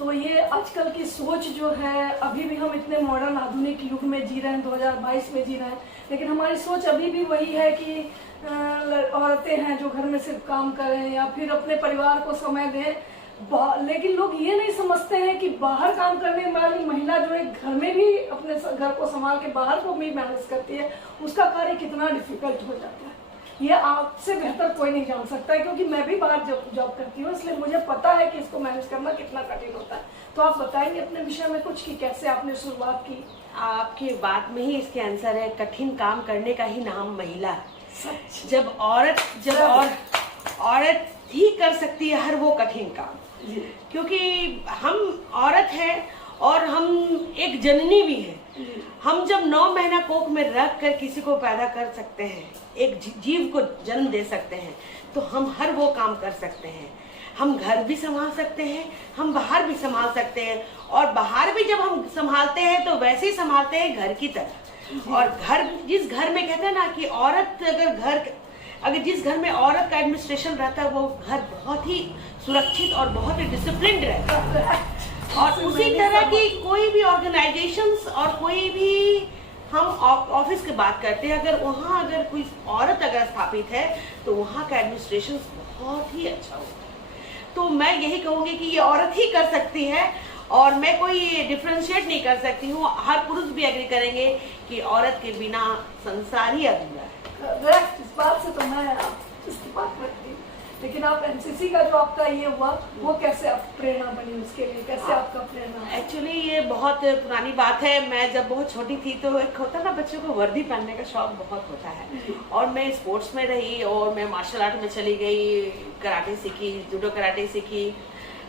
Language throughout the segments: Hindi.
तो ये आजकल की सोच जो है, अभी भी हम इतने मॉडर्न आधुनिक युग में जी रहे हैं, 2022 में जी रहे हैं, लेकिन हमारी सोच अभी भी वही है कि औरतें हैं जो घर में सिर्फ काम करें या फिर अपने परिवार को समय दें। लेकिन लोग ये नहीं समझते हैं कि बाहर काम करने वाली महिला जो है घर में भी अपने घर को संभाल के बाहर को भी मैनेज करती है, उसका कार्य कितना डिफिकल्ट हो जाता है। ये आपसे बेहतर कोई नहीं जान सकता है, क्योंकि मैं भी बाहर जॉब करती हूँ, इसलिए मुझे पता है कि इसको मैनेज करना कितना कठिन होता है। तो आप बताएंगे अपने विषय में कुछ कि कैसे आपने शुरुआत की? आपकी बात में ही इसके आंसर है, कठिन काम करने का ही नाम महिला है। सच। जब औरत ही कर सकती है हर वो कठिन काम, क्योंकि हम औरत हैं और हम एक जननी भी हैं। हम जब 9 महीना कोख में रख कर किसी को पैदा कर सकते हैं, एक जीव को जन्म दे सकते हैं, तो हम हर वो काम कर सकते हैं। हम घर भी संभाल सकते हैं, हम बाहर भी संभाल सकते हैं, और बाहर भी जब हम संभालते हैं तो वैसे ही संभालते हैं घर की तरह। और घर, जिस घर में कहते हैं ना कि औरत अगर जिस घर में औरत का एडमिनिस्ट्रेशन रहता है, वो घर बहुत ही सुरक्षित और बहुत ही डिसिप्लिन्ड रहता है। और उसी तरह की कोई भी ऑर्गेनाइजेशंस और कोई भी, हम ऑफिस की बात करते हैं, अगर वहाँ अगर कोई औरत अगर स्थापित है तो वहाँ का एडमिनिस्ट्रेशन बहुत ही अच्छा होता है। तो मैं यही कहूँगी कि ये औरत ही कर सकती है, और मैं कोई डिफ्रेंशिएट नहीं कर सकती हूँ। हर पुरुष भी एग्री करेंगे कि औरत के बिना संसार ही अधूरा है। इस बात से तो मैं इसकी बात करती हूँ। लेकिन आप एनसीसी का जो आपका ये हुआ, वो कैसे आप प्रेरणा बनी उसके लिए, कैसे आपका प्रेरणा? एक्चुअली ये बहुत पुरानी बात है। मैं जब बहुत छोटी थी तो एक होता ना, बच्चों को वर्दी पहनने का शौक बहुत होता है, और मैं स्पोर्ट्स में रही, और मैं मार्शल आर्ट में चली गई, कराटे सीखी, जूडो कराटे सीखी।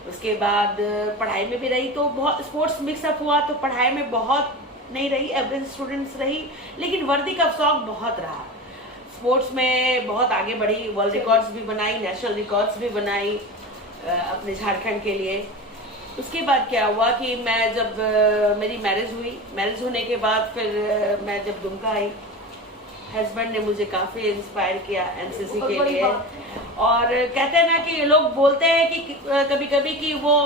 उसके बाद पढ़ाई में भी रही, तो बहुत स्पोर्ट्स मिक्सअप हुआ, तो पढ़ाई में बहुत नहीं रही, एवरेज स्टूडेंट्स रही, लेकिन वर्दी का शौक बहुत रहा। स्पोर्ट्स में बहुत आगे बढ़ी, वर्ल्ड रिकॉर्ड्स भी बनाई, नेशनल रिकॉर्ड्स भी बनाई अपने झारखंड के लिए। उसके बाद क्या हुआ कि मैं जब मेरी मैरिज हुई, मैरिज होने के बाद फिर मैं जब दुमका आई, हस्बैंड ने मुझे काफ़ी इंस्पायर किया एनसीसी के लिए। और कहते हैं ना कि लोग बोलते हैं कि कभी कभी कि वो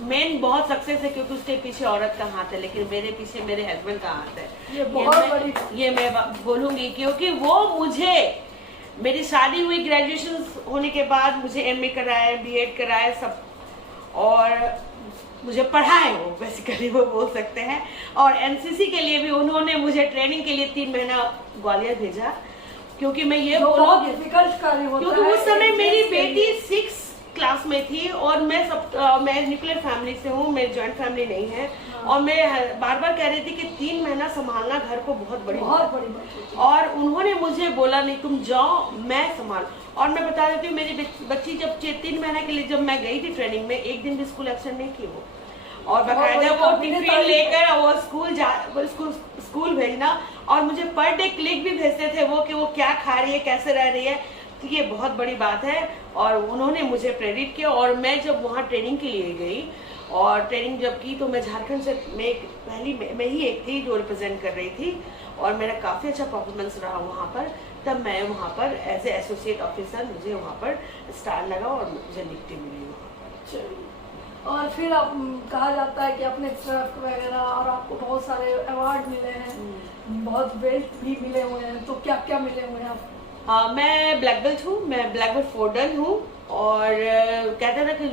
मेन बहुत सक्सेस है क्योंकि उसके पीछे औरत का हाथ है, लेकिन मेरे पीछे मेरे हस्बैंड का हाथ है। ये मैं बोलूँगी, क्योंकि वो मुझे, मेरी शादी हुई, ग्रेजुएशन होने के बाद मुझे एमए कराए, बीएड कराए सब, और मुझे पढ़ाए वो, बेसिकली वो बोल सकते हैं। और एनसीसी के लिए भी उन्होंने मुझे ट्रेनिंग के लिए 3 महीना ग्वालियर भेजा, क्योंकि मैं ये बोलूँ, क्योंकि उस समय मेरी बेटी 6 क्लास में थी, और मैं न्यूक्लियर फैमिली से हूँ, मेरी जॉइंट फैमिली नहीं है। और मैं बार बार कह रही थी कि 3 महीना संभालना घर को बहुत बड़ी बात है, और उन्होंने मुझे बोला नहीं तुम जाओ, मैं संभाल। और मैं बता देती हूँ, मेरी बच्ची जब 3 महीने के लिए जब मैं गई थी ट्रेनिंग में, एक दिन भी स्कूल एब्सेंट नहीं की वो, और बकायदा वो टिफिन लेकर वो स्कूल भेजना, और मुझे पर डे क्लिक भी भेजते थे वो कि वो क्या खा रही है, कैसे रह रही है। तो ये बहुत बड़ी बात है, और उन्होंने मुझे प्रेरित किया। और मैं जब वहाँ ट्रेनिंग के लिए गई, और ट्रेनिंग जब की, तो मैं झारखंड से मैं ही एक थी जो रिप्रेजेंट कर रही थी, और मेरा काफ़ी अच्छा परफॉर्मेंस रहा वहाँ पर। तब मैं वहाँ पर एज ए एसोसिएट ऑफिसर, मुझे वहाँ पर स्टार लगा और मुझे नियुक्ति मिली वहाँ पर। और फिर आप, कहा जाता है कि अपने ट्रक वगैरह, और आपको बहुत सारे अवार्ड मिले हैं, बहुत बेल्ट भी मिले हुए हैं, तो क्या क्या मिले हुए हैं आपको? मैं ब्लैक बेल्ट हूँ, मैं ब्लैक बेल्ट 4 डन हूँ। और कहते हैं ना कि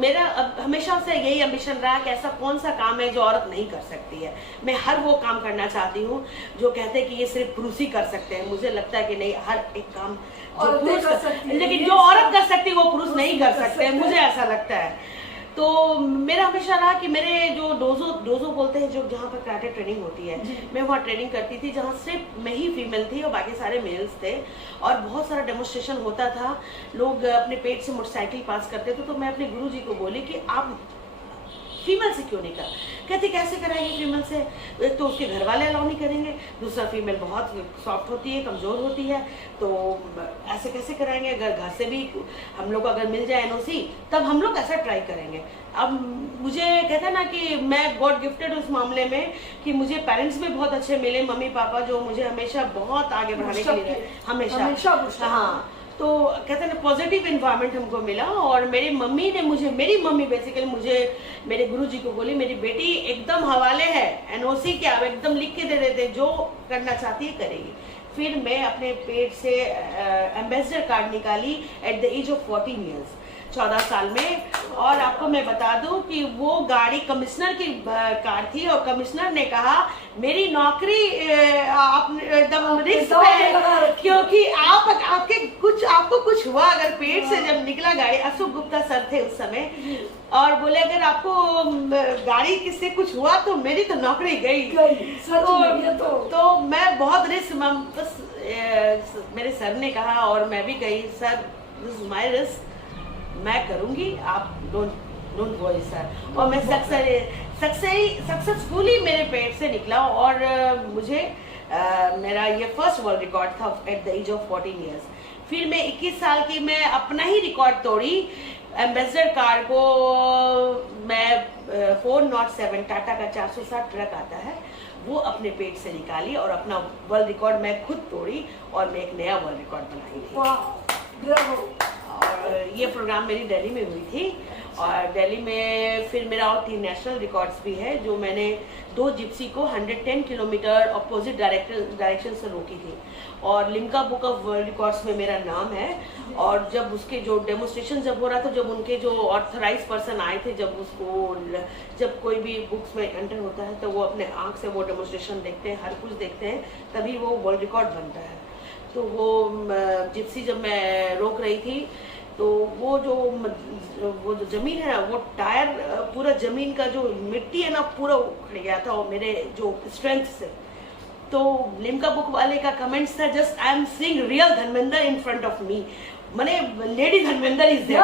मेरा हमेशा से यही एम्बिशन रहा कि ऐसा कौन सा काम है जो औरत नहीं कर सकती है। मैं हर वो काम करना चाहती हूँ जो कहते हैं कि ये सिर्फ पुरुष ही कर सकते हैं। मुझे लगता है कि नहीं, हर एक काम जो पुरुष कर सकते हैं, लेकिन जो औरत कर सकती है वो पुरुष नहीं कर सकते हैं, मुझे ऐसा लगता है। तो मेरा हमेशा रहा कि मेरे जो डोजो बोलते हैं, जो जहाँ पर कराटे ट्रेनिंग होती है, मैं वहाँ ट्रेनिंग करती थी, जहाँ सिर्फ मैं ही फीमेल थी और बाकी सारे मेल्स थे। और बहुत सारा डेमोन्स्ट्रेशन होता था, लोग अपने पेट से मोटरसाइकिल पास करते थे। तो मैं अपने गुरुजी को बोली कि आप फीमेल से क्यों नहीं कर? कहते कैसे कराएंगे फीमेल से? एक तो उसके घर वाले अलाउ नहीं करेंगे, दूसरा फीमेल बहुत सॉफ्ट होती है, कमज़ोर होती है, तो ऐसे कैसे कराएंगे? अगर घर से भी हम लोग अगर मिल जाए एनओसी, तब हम लोग ऐसा ट्राई करेंगे। अब मुझे कहते हैं ना कि मैं गॉड गिफ्टेड उस मामले में कि मुझे पेरेंट्स भी बहुत अच्छे मिले, मम्मी पापा जो मुझे हमेशा बहुत आगे बढ़ाने के लिए हमेशा हाँ। तो कहते हैं ना पॉजिटिव इन्वायरमेंट हमको मिला। और मेरी मम्मी बेसिकली मुझे मेरे गुरुजी को बोली, मेरी बेटी एकदम हवाले है एनओसी के, आप एकदम लिख के दे देते, जो करना चाहती है करेगी। फिर मैं अपने पेट से एम्बेसडर कार्ड निकाली at the age of 14 years, 14 साल में। और आपको मैं बता दूं कि वो गाड़ी कमिश्नर की कार थी और कमिश्नर ने कहा मेरी नौकरी आप एकदम रिस्क है, क्योंकि आपको कुछ हुआ अगर पेट से जब निकला गाड़ी। अशोक गुप्ता सर थे उस समय, और बोले अगर आपको गाड़ी किससे कुछ हुआ तो मेरी तो नौकरी गई। तो मैं बहुत रिस्क, बस मेरे सर ने कहा और मैं भी गई, sir this is my risk, मैं करूंगी, आप डोंट वरी सर। और मैं सक्सेसफुली मेरे पेट से निकला। और मुझे मेरा ये फर्स्ट वर्ल्ड रिकॉर्ड था at the age of 14 years. फिर मैं 21 साल की मैं अपना ही रिकॉर्ड तोड़ी। एम्बेसडर कार को मैं 407 टाटा का 460 ट्रक आता है, वो अपने पेट से निकाली और अपना वर्ल्ड रिकॉर्ड मैं खुद तोड़ी और मैं एक नया वर्ल्ड रिकॉर्ड बनाई थी। और ये प्रोग्राम मेरी दिल्ली में हुई थी। और दिल्ली में फिर मेरा और 3 नेशनल रिकॉर्ड्स भी है, जो मैंने 2 जिप्सी को 110 किलोमीटर अपोजिट डायरेक्शन से रोकी थी। और Limca book of world records में मेरा नाम है। और जब उसके जो डेमोन्स्ट्रेशन जब हो रहा था, जब उनके जो ऑथराइज पर्सन आए थे, जब कोई भी बुक्स में एंटर होता है तो वो अपने आँख से वो डेमोन्स्ट्रेशन देखते हैं, हर कुछ देखते हैं, तभी वो वर्ल्ड रिकॉर्ड बनता है। तो वो जिप्सी जब मैं रोक रही थी तो वो जो जमीन है ना, वो टायर पूरा जमीन का जो मिट्टी है ना पूरा उखड़ गया था, और मेरे जो स्ट्रेंथ से। तो लिम्का बुक वाले का कमेंट्स था, just I am seeing real Dharmendra in front of me, माने लेडी धर्मेंद्र इज देयर।